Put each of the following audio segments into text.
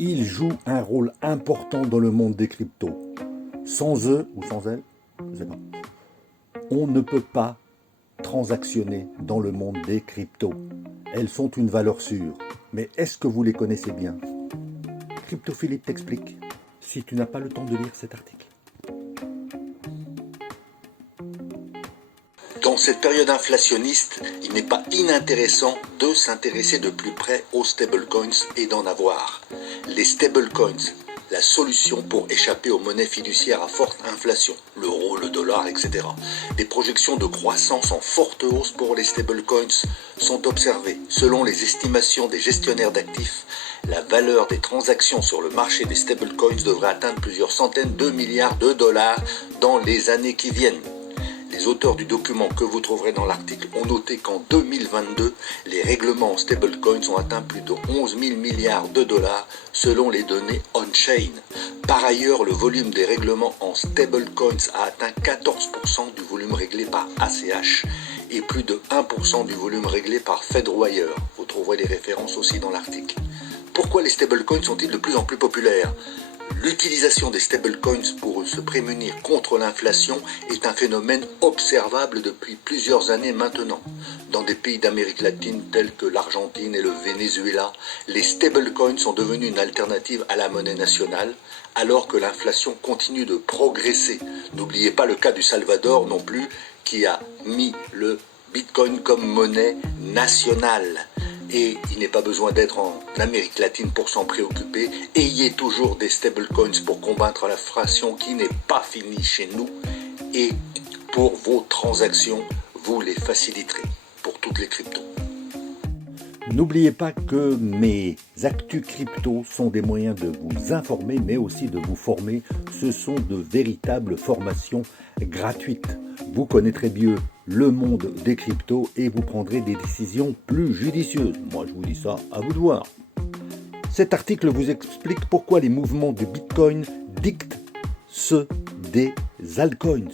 Ils jouent un rôle important dans le monde des cryptos. Sans eux, ou sans elles, je sais pas, on ne peut pas transactionner dans le monde des cryptos. Elles sont une valeur sûre. Mais est-ce que vous les connaissez bien? Crypto Philippe t'explique, si tu n'as pas le temps de lire cet article. Dans cette période inflationniste, il n'est pas inintéressant de s'intéresser de plus près aux stablecoins et d'en avoir. Les stablecoins, la solution pour échapper aux monnaies fiduciaires à forte inflation, l'euro, le dollar, etc. Des projections de croissance en forte hausse pour les stablecoins sont observées. Selon les estimations des gestionnaires d'actifs, la valeur des transactions sur le marché des stablecoins devrait atteindre plusieurs centaines de milliards de dollars dans les années qui viennent. Les auteurs du document que vous trouverez dans l'article ont noté qu'en 2022, les règlements en stablecoins ont atteint plus de 11 000 milliards de dollars selon les données on-chain. Par ailleurs, le volume des règlements en stablecoins a atteint 14% du volume réglé par ACH et plus de 1% du volume réglé par Fedwire. Vous trouverez les références aussi dans l'article. Pourquoi les stablecoins sont-ils de plus en plus populaires ? L'utilisation des stablecoins pour se prémunir contre l'inflation est un phénomène observable depuis plusieurs années maintenant. Dans des pays d'Amérique latine tels que l'Argentine et le Venezuela, les stablecoins sont devenus une alternative à la monnaie nationale, alors que l'inflation continue de progresser. N'oubliez pas le cas du Salvador non plus, qui a mis le Bitcoin comme monnaie nationale. Et il n'est pas besoin d'être en Amérique latine pour s'en préoccuper. Ayez toujours des stablecoins pour combattre l'inflation qui n'est pas finie chez nous. Et pour vos transactions, vous les faciliterez pour toutes les cryptos. N'oubliez pas que mes actus crypto sont des moyens de vous informer, mais aussi de vous former. Ce sont de véritables formations gratuites. Vous connaîtrez mieux le monde des cryptos et vous prendrez des décisions plus judicieuses. Moi, je vous dis ça, à vous de voir. Cet article vous explique pourquoi les mouvements du Bitcoin dictent ceux des altcoins.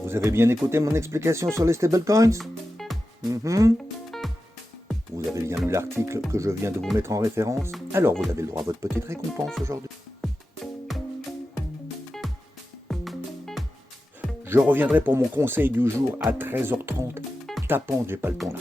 Vous avez bien écouté mon explication sur les stablecoins? Vous avez bien lu l'article que je viens de vous mettre en référence? Alors vous avez le droit à votre petite récompense aujourd'hui. Je reviendrai pour mon conseil du jour à 13h30, tapant, j'ai pas le temps là.